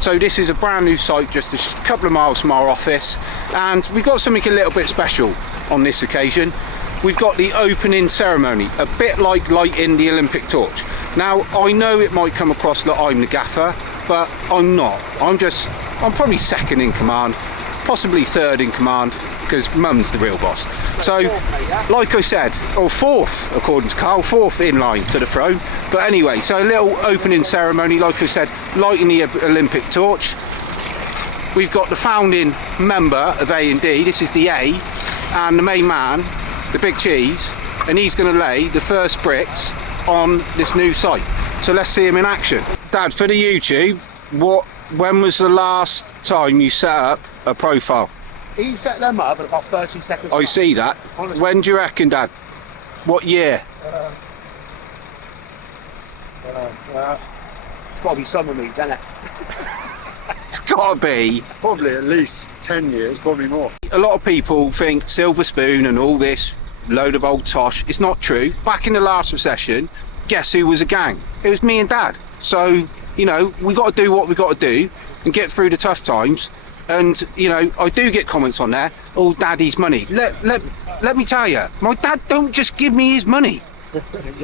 So this is a brand new site, just a couple of miles from our office, and we've got something a little bit special on this occasion. We've got the opening ceremony, a bit like lighting the Olympic torch. Now, I know it might come across that I'm the gaffer, but I'm not. I'm probably second in command, possibly third in command, because Mum's the real boss. So, like I said, or fourth, according to Carl, fourth in line to the throne. But anyway, so a little opening ceremony, like I said, lighting the Olympic torch. We've got the founding member of A&D, this is the A, and the main man, the big cheese, and he's going to lay the first bricks on this new site. So let's see him in action. Dad, for the YouTube, when was the last time you set up a profile? He set them up in about 30 seconds. I see that. Honestly. When do you reckon, Dad? What year? It's got to be summer meets, hasn't it? It's got to be. Probably at least 10 years, probably more. A lot of people think silver spoon and all this load of old tosh. It's not true. Back in the last recession, guess who was a gang? It was me and Dad. So, you know, we got to do what we got to do and get through the tough times. And, you know, I do get comments on there, oh, Daddy's money. Let me tell you, my dad don't just give me his money.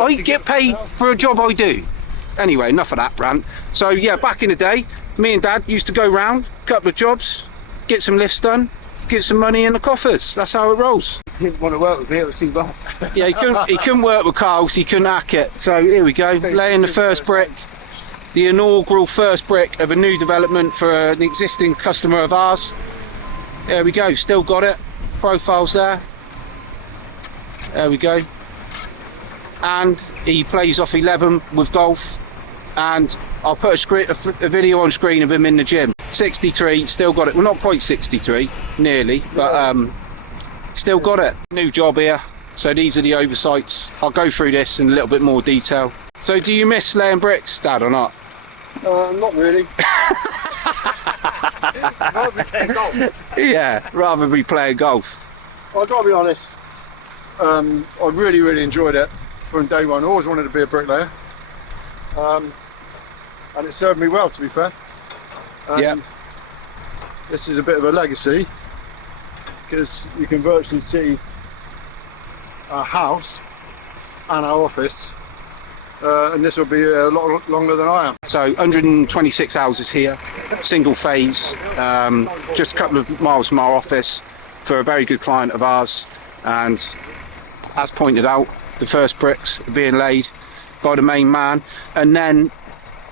I get paid for a job I do. Anyway, enough of that rant. So, yeah, back in the day, me and Dad used to go round, couple of jobs, get some lifts done, get some money in the coffers. That's how it rolls. He didn't want to work with me, it was too rough. Yeah, he couldn't work with Carl, so he couldn't hack it. So, here we go, laying the first brick. The inaugural first brick of a new development for an existing customer of ours. There we go, still got it. Profiles there. There we go. And he plays off 11 with golf. And I'll put a video on screen of him in the gym. 63, still got it. Well, not quite 63, nearly, but still got it. New job here. So these are the oversights. I'll go through this in a little bit more detail. So do you miss laying bricks, Dad, or not? Not really. Rather be playing golf. Yeah, rather be playing golf. Well, I've got to be honest, I really enjoyed it from day one. I always wanted to be a bricklayer. And it served me well, to be fair. Yeah. This is a bit of a legacy, because you can virtually see our house and our office. And this will be a lot longer than I am. So 126 houses here, single phase, just a couple of miles from our office for a very good client of ours. And as pointed out, the first bricks are being laid by the main man. And then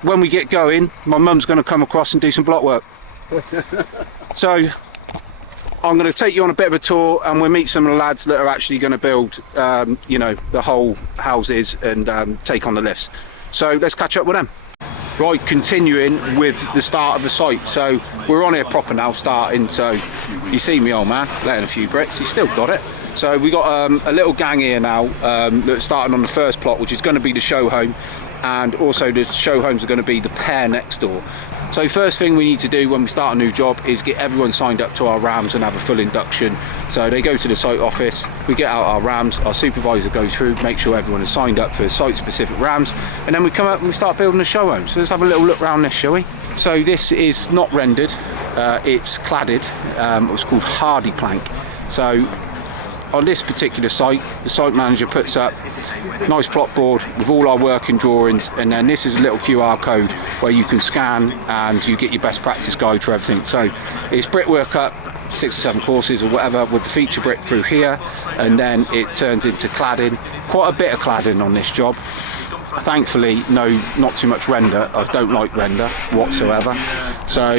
when we get going, my mum's going to come across and do some block work. So I'm going to take you on a bit of a tour, and we'll meet some of the lads that are actually going to build, you know, the whole houses and take on the lifts. So let's catch up with them. Right, continuing with the start of the site. So we're on here proper now, starting. So you see me, old man, laying a few bricks. He's still got it. So we got a little gang here now that's starting on the first plot, which is going to be the show home. And also the show homes are going to be the pair next door. So first thing we need to do when we start a new job is get everyone signed up to our RAMs and have a full induction. So they go to the site office, we get out our RAMs, our supervisor goes through, make sure everyone is signed up for site specific RAMs, and then we come up and we start building the show home. So let's have a little look around this, shall we? So this is not rendered, it's cladded. It was called Hardy Plank. So on this particular site, the site manager puts up a nice plot board with all our working drawings, and then this is a little QR code where you can scan and you get your best practice guide for everything. So it's brickwork up 6 or 7 courses or whatever with the feature brick through here, and then it turns into cladding. Quite a bit of cladding on this job. Thankfully, no, not too much render. I don't like render whatsoever. So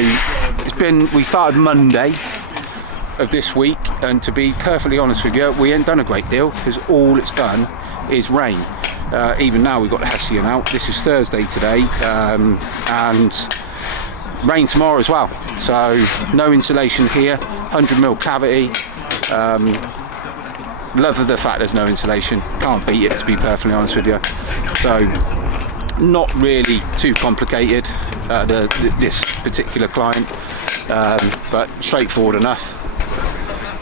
we started Monday of this week, and to be perfectly honest with you, we ain't done a great deal because all it's done is rain. Even now we've got the Hessian out. This is Thursday today, and rain tomorrow as well. So no insulation here, 100mm cavity. Love the fact there's no insulation. Can't beat it, to be perfectly honest with you. So not really too complicated, this particular client, but straightforward enough.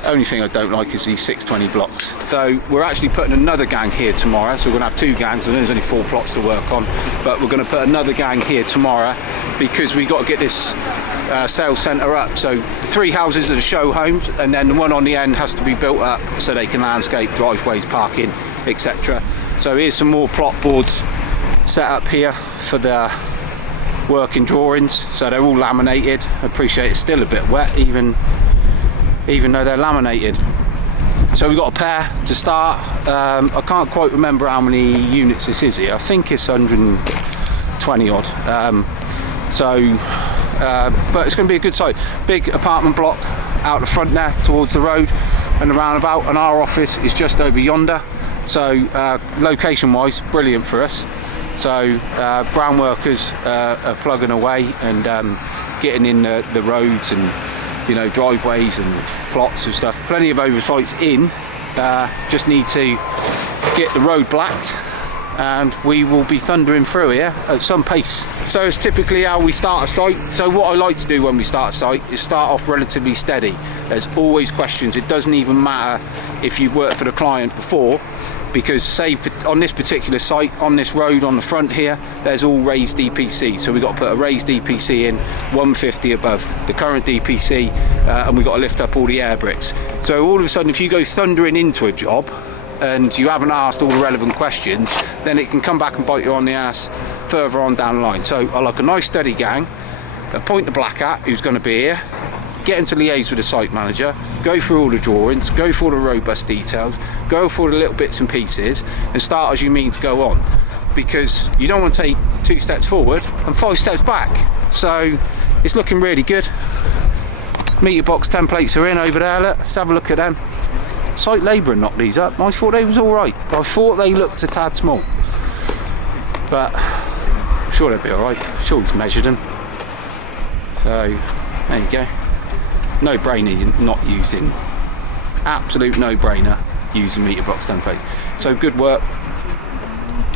Only thing I don't like is these 620 blocks. So we're actually putting another gang here tomorrow. So we're gonna have 2 gangs, and there's only 4 plots to work on. But we're gonna put another gang here tomorrow because we got to get this sales centre up. So 3 houses are the show homes, and then the one on the end has to be built up so they can landscape, driveways, parking, etc. So here's some more plot boards set up here for the working drawings. So they're all laminated. I appreciate it's still a bit wet, even though they're laminated. So we've got a pair to start. I can't quite remember how many units this is here. I think it's 120 odd. But it's going to be a good site. Big apartment block out the front there towards the road and the roundabout, and our office is just over yonder. So location wise, brilliant for us. So ground workers are plugging away and getting in the roads and, you know, driveways and plots and stuff. Plenty of oversights in. Just need to get the road blacked, and we will be thundering through here at some pace. So it's typically how we start a site. So what I like to do when we start a site is start off relatively steady. There's always questions. It doesn't even matter if you've worked for the client before, because say on this particular site, on this road on the front here, there's all raised DPC. So we've got to put a raised DPC in 150 above the current DPC, and we've got to lift up all the air bricks. So all of a sudden, if you go thundering into a job and you haven't asked all the relevant questions, then it can come back and bite you on the ass further on down the line. So I like a nice steady gang, appoint the black hat who's going to be here, get him to liaise with the site manager, go through all the drawings, go through all the robust details, go through all the little bits and pieces, and start as you mean to go on, because you don't want to take 2 steps forward and 5 steps back. So it's looking really good. Meter box templates are in over there. Let's have a look at them. Site labourer knocked these up. I thought they was all right, but I thought they looked a tad small. But I'm sure they'll be all right. I'm sure he's measured them. So there you go. No brainer not using. Absolute no brainer using meter box templates. So good work.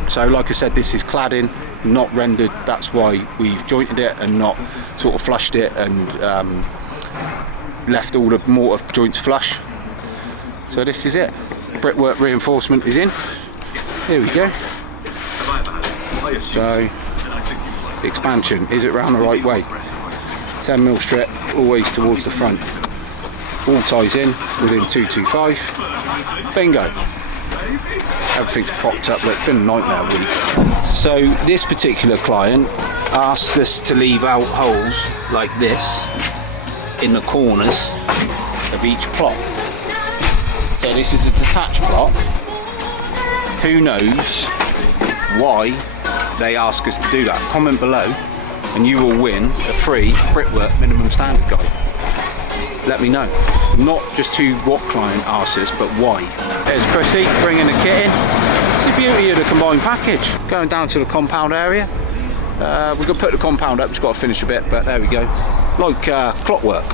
So like I said, this is cladding, not rendered. That's why we've jointed it and not sort of flushed it and left all the mortar joints flush. So this is it. Brickwork reinforcement is in. Here we go. So expansion, is it round the right way? 10mm strip, always towards the front. All ties in within 225. Bingo. Everything's propped up. It's been a nightmare week. So this particular client asked us to leave out holes like this in the corners of each plot. So this is a detached plot. Who knows why they ask us to do that? Comment below and you will win a free Brickwork minimum standard guide. Let me know. Not just what client asks us, but why. There's Chrissy bringing the kit in. It's the beauty of the combined package. Going down to the compound area. We've got to put the compound up, just got to finish a bit, but there we go. Like clockwork.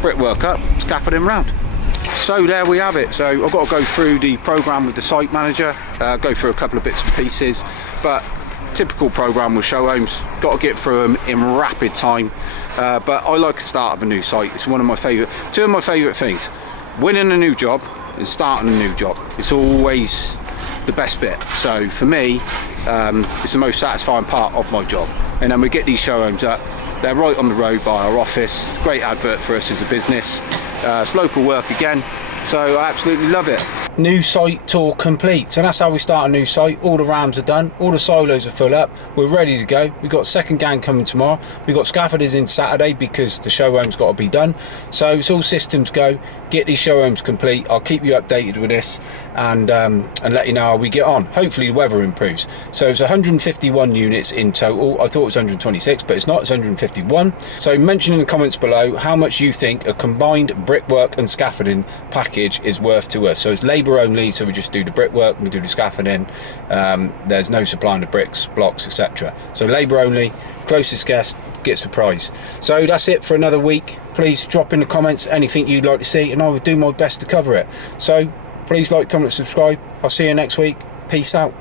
Brickwork up, scaffolding round. So there we have it. So I've got to go through the programme with the site manager, go through a couple of bits and pieces, but typical programme with show homes, got to get through them in rapid time. But I like the start of a new site. It's one of my favourite, 2 of my favourite things. Winning a new job and starting a new job. It's always the best bit. So for me, it's the most satisfying part of my job. And then we get these show homes up. They're right on the road by our office. Great advert for us as a business. It's local work again, so I absolutely love it. New site tour complete. So that's how we start a new site. All the rams are done, all the silos are full up, we're ready to go. We've got second gang coming tomorrow. We've got scaffolders in Saturday because the show home's got to be done. So it's all systems go. Get these show homes complete. I'll keep you updated with this and let you know how we get on. Hopefully the weather improves. So it's 151 units in total. I thought it was 126, but it's not, it's 151. So mention in the comments below how much you think a combined brickwork and scaffolding package is worth to us. So it's labour only, so we just do the brickwork, we do the scaffolding. There's no supplying the bricks, blocks, etc. So labour only, closest guest gets a prize. So that's it for another week. Please drop in the comments anything you'd like to see and I will do my best to cover it. So please like, comment, subscribe. I'll see you next week. Peace out.